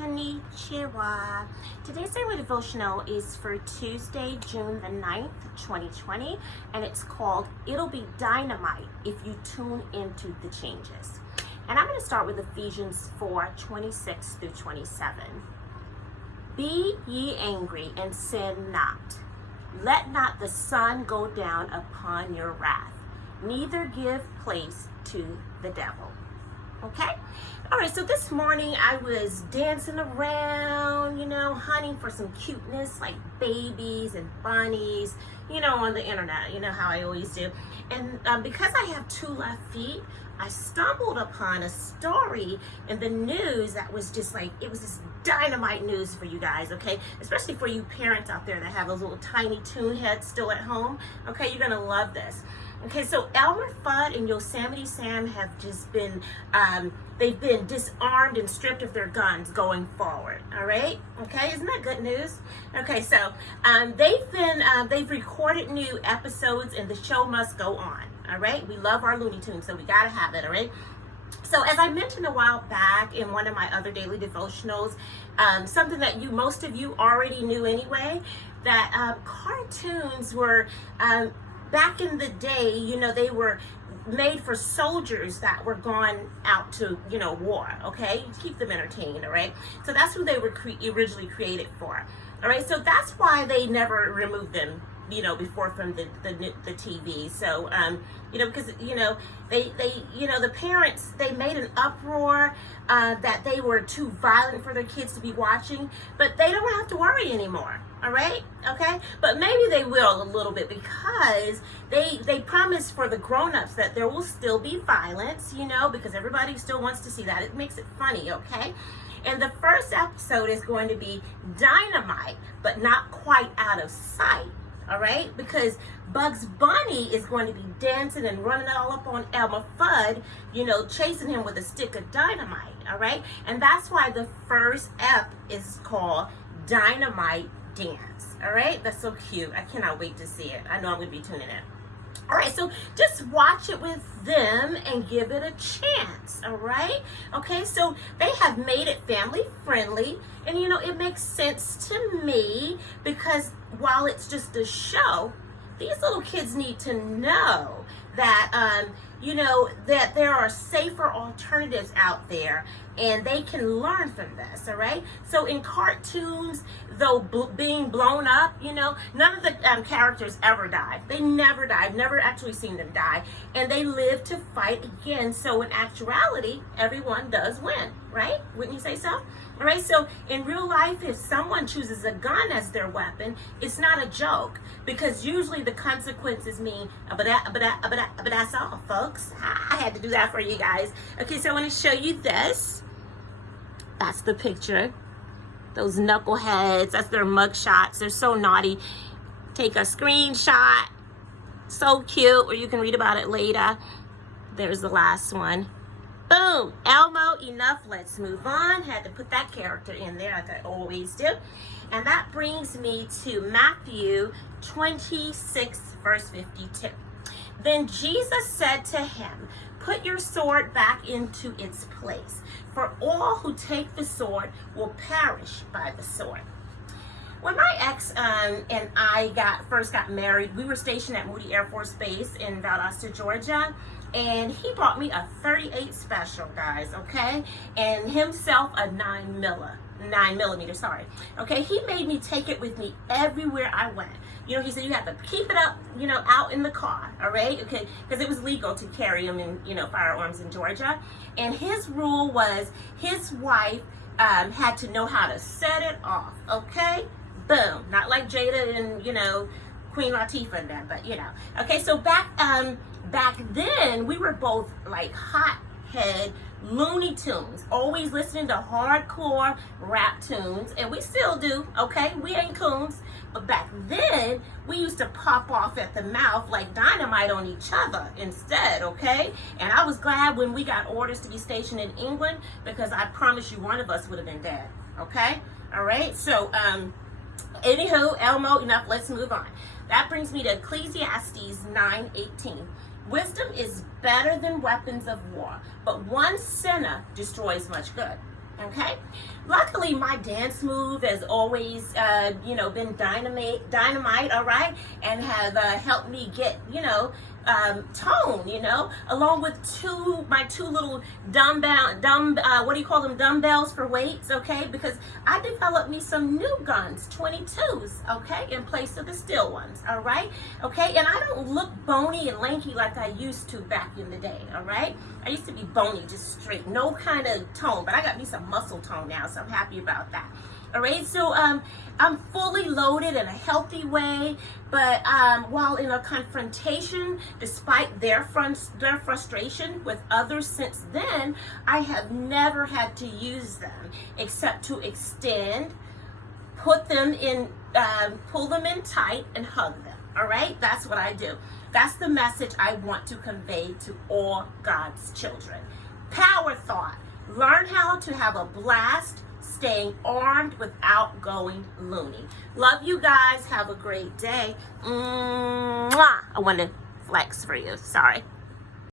Konnichiwa. Today's daily devotional is for Tuesday, June the 9th, 2020, and it's called It'll Be Dynamite If You Tune Into the Changes. And I'm going to start with Ephesians 4:26 through 27. Be ye angry and sin not. Let not the sun go down upon your wrath, neither give place to the devil. Okay? All right, so this morning I was dancing around, hunting for some cuteness like babies and bunnies, on the internet, how I always do. And because I have two left feet, I stumbled upon a story in the news that was just like, it was just dynamite news for you guys, okay? Especially for you parents out there that have those little tiny tune heads still at home, okay? You're gonna love this. Okay, so Elmer Fudd and Yosemite Sam have just been, they've been disarmed and stripped of their guns going forward, all right? Okay, isn't that good news? Okay, so they've recorded new episodes and the show must go on, all right? We love our Looney Tunes, so we gotta have it, all right? So as I mentioned a while back in one of my other daily devotionals, something that most of you already knew anyway, that cartoons were, back in the day, they were made for soldiers that were gone out to, war, okay? Keep them entertained, all right? So that's who they were originally created for, all right? So that's why they never removed them, before from the TV. So, because, the parents, they made an uproar that they were too violent for their kids to be watching, but they don't have to worry anymore. All right, okay, but maybe they will a little bit because they promise for the grown-ups that there will still be violence, because everybody still wants to see that. It makes it funny, okay? And the first episode is going to be dynamite, but not quite out of sight. All right, because Bugs Bunny is going to be dancing and running all up on Elmer Fudd, chasing him with a stick of dynamite. All right, and that's why the first ep is called Dynamite Dance. All right, that's so cute. I cannot wait to see it. I know I'm going to be tuning in. All right, so just watch it with them and give it a chance, all right? Okay, so they have made it family friendly, and it makes sense to me because while it's just a show, these little kids need to know that, that there are safer alternatives out there and they can learn from this, all right? So in cartoons, though being blown up, none of the characters ever died. They never died. I've never actually seen them die. And they live to fight again. So in actuality, everyone does win, right? Wouldn't you say so? All right, so in real life, if someone chooses a gun as their weapon, it's not a joke because usually the consequences mean, but that's all, folks. I had to do that for you guys. Okay, so I want to show you this. That's the picture. Those knuckleheads, that's their mug shots. They're so naughty. Take a screenshot. So cute, or you can read about it later. There's the last one. Boom, Elmo, enough, let's move on. Had to put that character in there like I always do. And that brings me to Matthew 26, verse 52. Then Jesus said to him, put your sword back into its place, for all who take the sword will perish by the sword. When my ex and I first got married, we were stationed at Moody Air Force Base in Valdosta, Georgia, and he brought me a 38 special, guys, okay? And himself a 9 millimeter, sorry. Okay, he made me take it with me everywhere I went. He said you have to keep it up, out in the car, all right? Okay, because it was legal to carry them in, firearms in Georgia. And his rule was his wife had to know how to set it off, okay? Boom, not like Jada and, Queen Latifah and them, but, Okay, so back then, we were both like hothead Looney Tunes, always listening to hardcore rap tunes, and we still do, okay? We ain't coons, but back then, we used to pop off at the mouth like dynamite on each other instead, okay? And I was glad when we got orders to be stationed in England because I promise you one of us would have been dead, okay? All right, so, anywho, Elmo, enough, let's move on. That brings me to Ecclesiastes 9:18. Wisdom is better than weapons of war, but one sinner destroys much good. Okay. Luckily, my dance move has always, been dynamite, all right, and have helped me get, tone, along with my two little dumbbells for weights, okay, because I developed me some new guns, 22s, okay, in place of the steel ones, all right, okay, and I don't look bony and lanky like I used to back in the day, all right. I used to be bony, just straight, no kind of tone, but I got me some muscle tone now, so I'm happy about that. All right, so I'm fully loaded in a healthy way, but while in a confrontation, despite their frustration with others since then, I have never had to use them except to extend, pull them in tight, and hug them. All right, that's what I do. That's the message I want to convey to all God's children. Power thought. Learn how to have a blast staying armed without going loony. Love you guys. Have a great day. Mwah. I want to flex for you. Sorry.